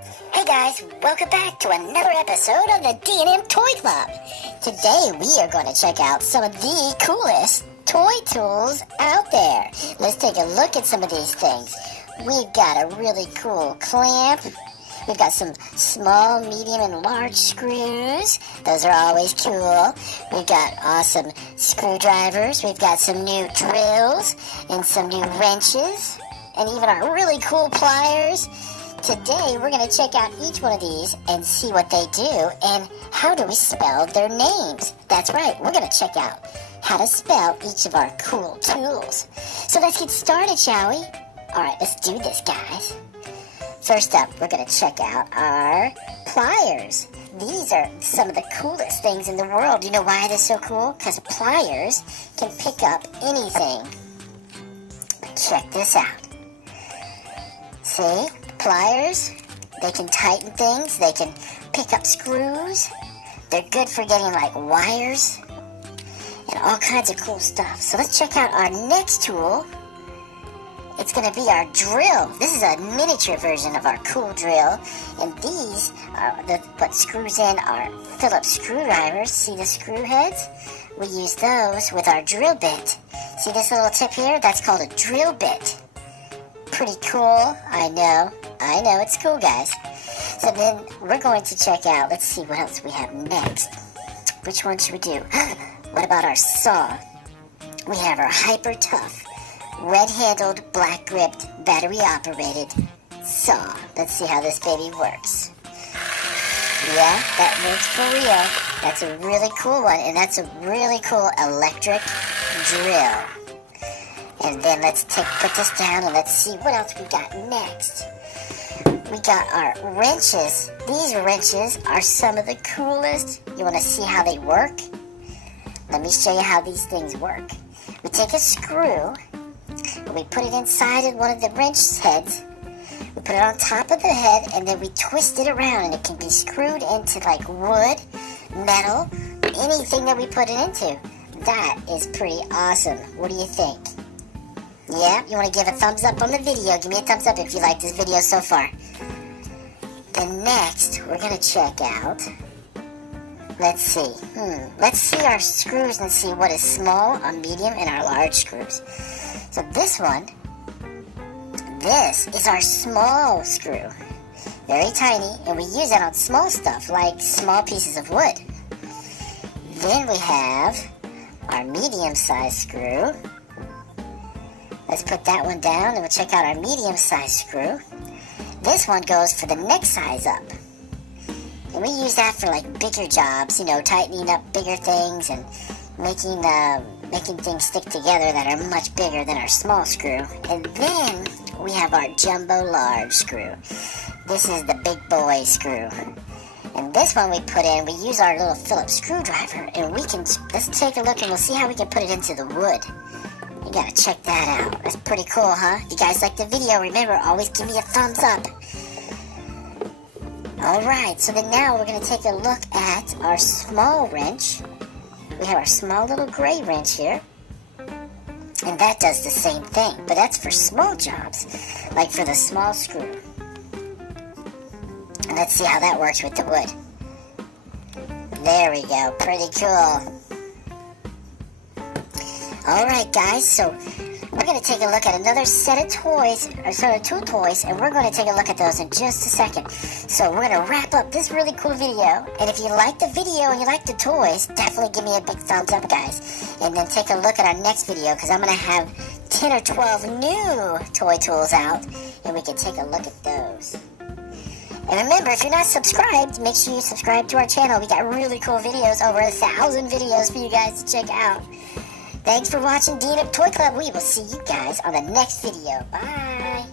Hey guys, welcome back to another episode of the D&M Toy Club. Today we are going to check out some of the coolest toy tools out there. Let's take a look at some of these things. We've got a really cool clamp. We've got some small, medium, and large screws. Those are always cool. We've got awesome screwdrivers. We've got some new drills and some new wrenches and even our really cool pliers. Today, we're going to check out each one of these and see what they do and how do we spell their names. That's right, we're going to check out how to spell each of our cool tools. So let's get started, shall we? All right, let's do this, guys. First up, we're going to check out our pliers. These are some of the coolest things in the world. You know why they're so cool? Because pliers can pick up anything. Check this out. See? Pliers, they can tighten things, they can pick up screws, they're good for getting like wires and all kinds of cool stuff. So let's check out our next tool. It's going to be our drill. This is a miniature version of our cool drill, and these are what screws in our Phillips screwdrivers. See the screw heads? We use those with our drill bit. See this little tip here? That's called a drill bit. Pretty cool, I know, it's cool, guys. So then we're going to check out, let's see what else we have next. Which one should we do? What about our saw? We have our hyper tough, red-handled, black-gripped, battery-operated saw. Let's see how this baby works. Yeah, that works for real. That's a really cool one, and that's a really cool electric drill. And then let's put this down and let's see what else we got next. We got our wrenches. These wrenches are some of the coolest. You want to see how they work? Let me show you how these things work. We take a screw, and we put it inside of one of the wrench heads. We put it on top of the head, and then we twist it around, and it can be screwed into like wood, metal, anything that we put it into. That is pretty awesome. What do you think? Yeah, you want to give a thumbs up on the video. Give me a thumbs up if you like this video so far. Then next, we're going to check out, let's see. Let's see our screws and see what is small, our medium, and our large screws. So this one, this is our small screw. Very tiny, and we use it on small stuff, like small pieces of wood. Then we have our medium-sized screw. Let's put that one down and we'll check out our medium-sized screw. This one goes for the next size up. And we use that for like bigger jobs, you know, tightening up bigger things and making things stick together that are much bigger than our small screw. And then we have our jumbo large screw. This is the big boy screw. And this one we put in, we use our little Phillips screwdriver, and let's take a look and we'll see how we can put it into the wood. You gotta check that out. That's pretty cool, huh? If you guys like the video, remember, always give me a thumbs up. Alright, so then now we're gonna take a look at our small wrench. We have our small little gray wrench here. And that does the same thing, but that's for small jobs, like for the small screw. And let's see how that works with the wood. There we go, pretty cool. Alright guys, so we're going to take a look at another set of toys, or set of tool toys, and we're going to take a look at those in just a second. So we're going to wrap up this really cool video, and if you like the video and you like the toys, definitely give me a big thumbs up, guys. And then take a look at our next video, because I'm going to have 10 or 12 new toy tools out, and we can take a look at those. And remember, if you're not subscribed, make sure you subscribe to our channel. We got really cool videos, over 1,000 videos for you guys to check out. Thanks for watching D&M Toy Club. We will see you guys on the next video. Bye.